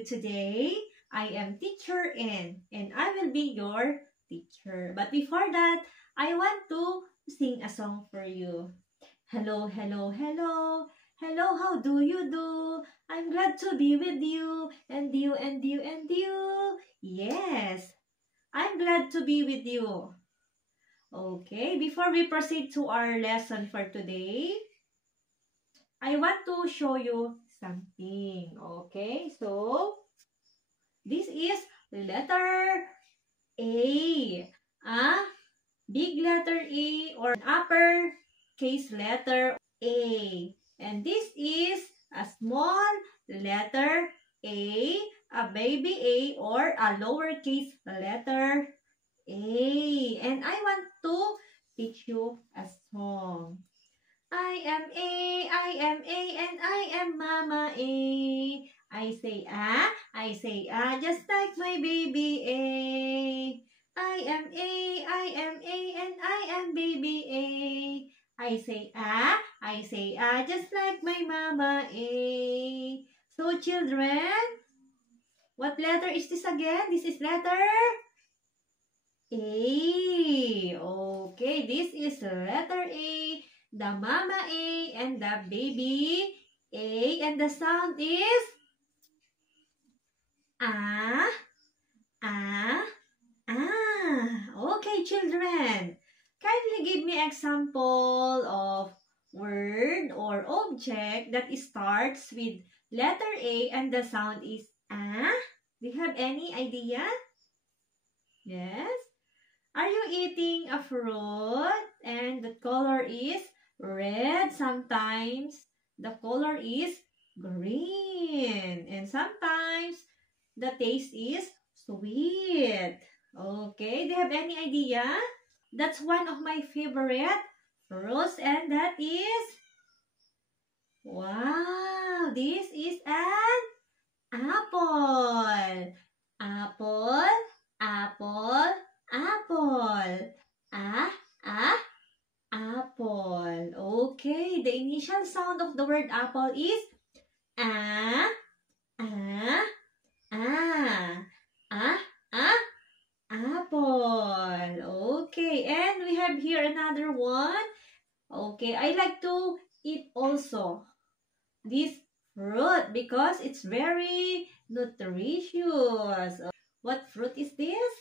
you today. I am Teacher N, and I will be your teacher. But before that, I want to sing a song for you. Hello, hello, hello. Hello, how do you do? I'm glad to be with you, and you, and you, and you. Yes, I'm glad to be with you. Okay, before we proceed to our lesson for today, I want to show you something. Okay, so this is letter A. A big letter A or an upper case letter A. And this is a small letter a baby A or a lowercase letter A. And I want to teach you a song. I am A, and I am Mama A. I say ah, just like my baby A. I am A, and I am baby A. I say ah, just like my Mama A. So children, what letter is this again? This is letter A. Okay, this is letter A, the Mama A, and the baby A, and the sound is ah, ah, ah. Okay, children, kindly give me example of word or object that starts with letter A and the sound is ah. Do you have any idea? Yes? Are you eating a fruit and the color is red? Sometimes the color is green. And sometimes the taste is sweet. Okay, do you have any idea? That's one of my favorite fruits, and that is, wow, this is an apple. Apple, apple, apple. Apple. Okay, the initial sound of the word apple is ah, ah, ah, apple. Okay, and we have here another one. Okay, I like to eat also this fruit because it's very nutritious. What fruit is this?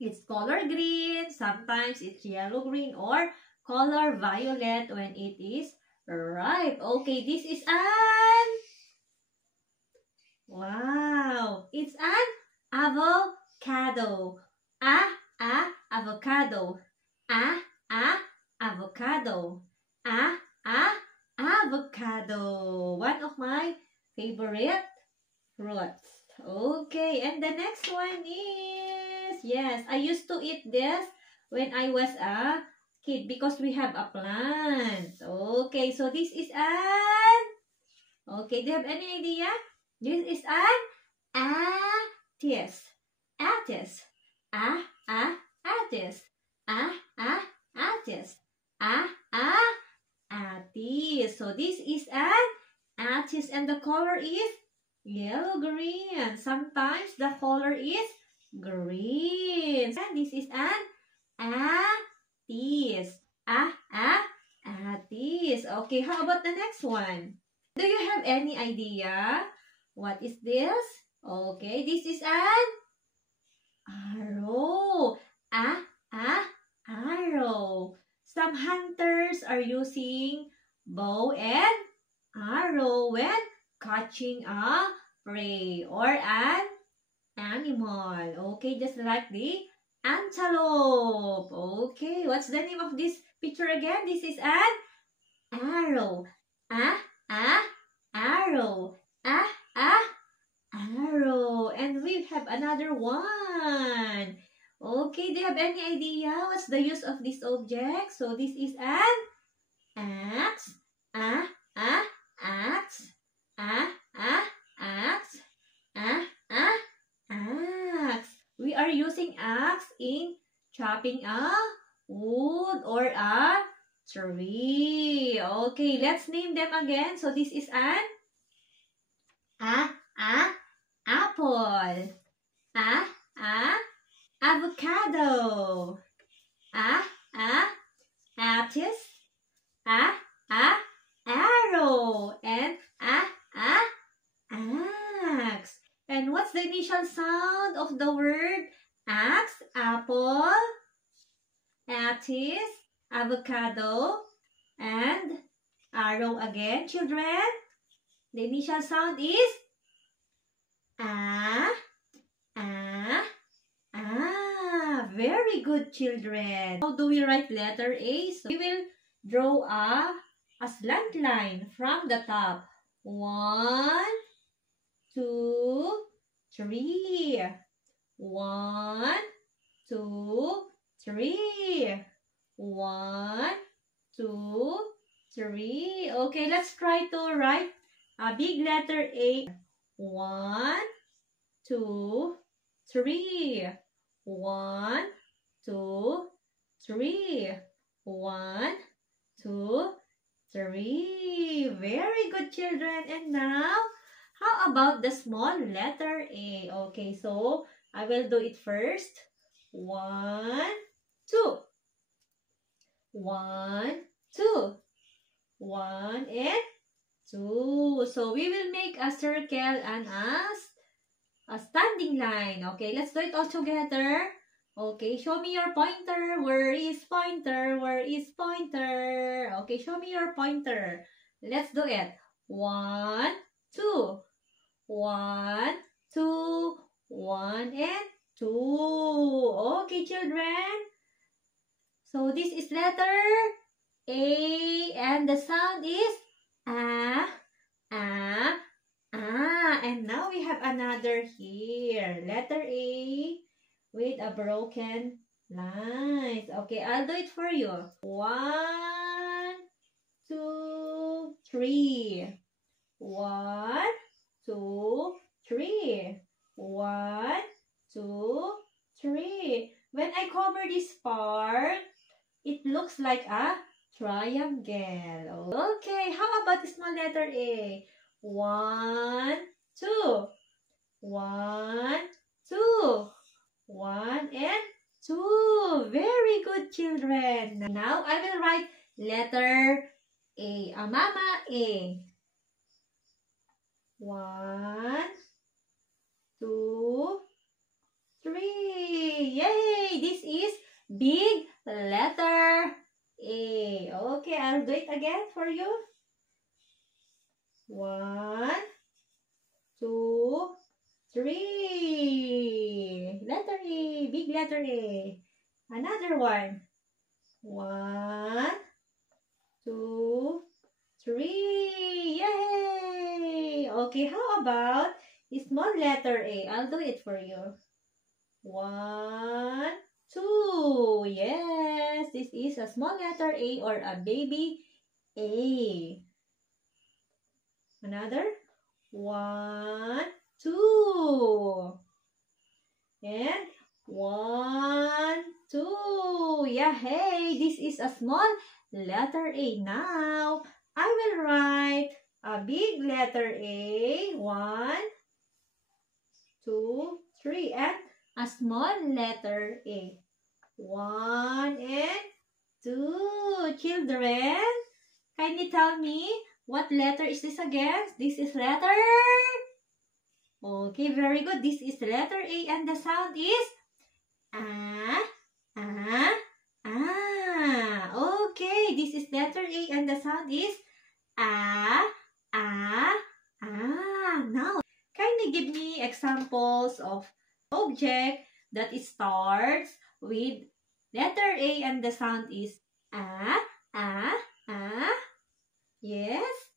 It's color green, sometimes it's yellow green or color violet when it is ripe. Okay, this is an, wow, it's an avocado. Avocado. Avocado. Avocado. One of my favorite fruits. Okay, and the next one is, yes, I used to eat this when I was a kid because we have a plant. Okay, so this is an, okay, do you have any idea? This is an attis. Attis. Attis. Attis. Attis. So this is an attis and the color is yellow green. Sometimes the color is green. And this is an attis. Attis. Okay, how about the next one? Do you have any idea? What is this? Okay, this is an arrow. Arrow. Some hunters are using bow and arrow when catching a prey or an animal. Okay, just like the antelope. Okay, what's the name of this picture again? This is an arrow. Arrow. Arrow. And we have another one. Okay, do you have any idea what's the use of this object? So this is an axe. Axe. Axe. Axe. We are using axe in chopping a wood or a tree. Okay, let's name them again. So this is an apple. Avocado. Aptis. Arrow. And axe. And what's the initial sound of the word axe? Apple, aptis, avocado, and arrow again, children. The initial sound is very good, children. How do we write letter A? So we will draw a slant line from the top. 1, 2, 3. 1, 2, 3. 1, 2, 3. Okay, let's try to write a big letter A. 1, 2, 3. 1, 2, 3. 1, 2, 3. Very good, children. And now, how about the small letter A? Okay, so I will do it first. 1, 2. 1, 2. 1 and 2. So we will make a circle and a standing line. Okay, let's do it all together. Okay, show me your pointer. Where is pointer? Where is pointer? Okay, show me your pointer. Let's do it. 1, 2. 1, 2. 1 and 2. Okay, children. So this is letter A and the sound is and now we have another here. Letter A with a broken lines. Okay, I'll do it for you. 1, 2, 3. 1, 2, 3. 1, 2, 3. When I cover this part, it looks like a triangle. Okay, how about the small letter A? 1, 2. 1, 2. 1 and 2. Very good, children. Now I will write letter A. Mama A. 1, 2, 3. Yay! This is big letter A. Okay, I'll do it again for you. 1, 2, 3. Letter A. Big letter A. Another one. 1, 2, 3. Yay! Okay, how about small letter A? I'll do it for you. 1, 2. Yes, this is a small letter A or a baby A. Another. 1, 2. And 1, 2. Yeah, hey, this is a small letter A. Now, I will write a big letter A. 1, 2, 3. And a small letter A. 1 and 2. Children, kindly tell me, what letter is this again? This is letter... Okay, very good. This is letter A and the sound is Okay, this is letter A and the sound is Now, kindly give me examples of object that starts with letter A and the sound is Yes?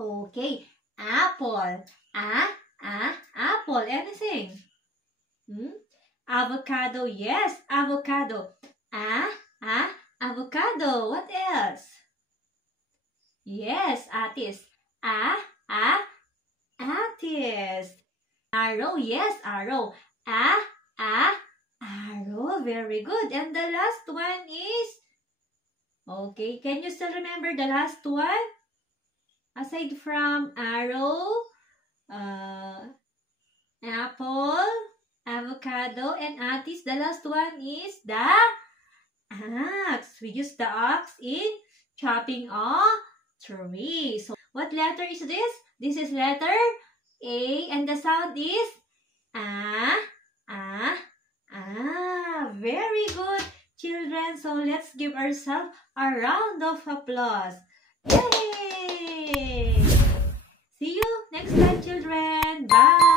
Okay. Apple. Apple. Anything? Avocado. Yes, avocado. Avocado. What else? Yes, artist. Artist. Arrow. Yes, arrow. Arrow. Very good. And the last one is... Okay, can you still remember the last one? Aside from arrow, apple, avocado, and Atis, the last one is the axe. We use the axe in chopping a tree. So, what letter is this? This is letter A, and the sound is ah, ah, ah. Very good, children. So, let's give ourselves a round of applause. Yay! See you next time, children. Bye!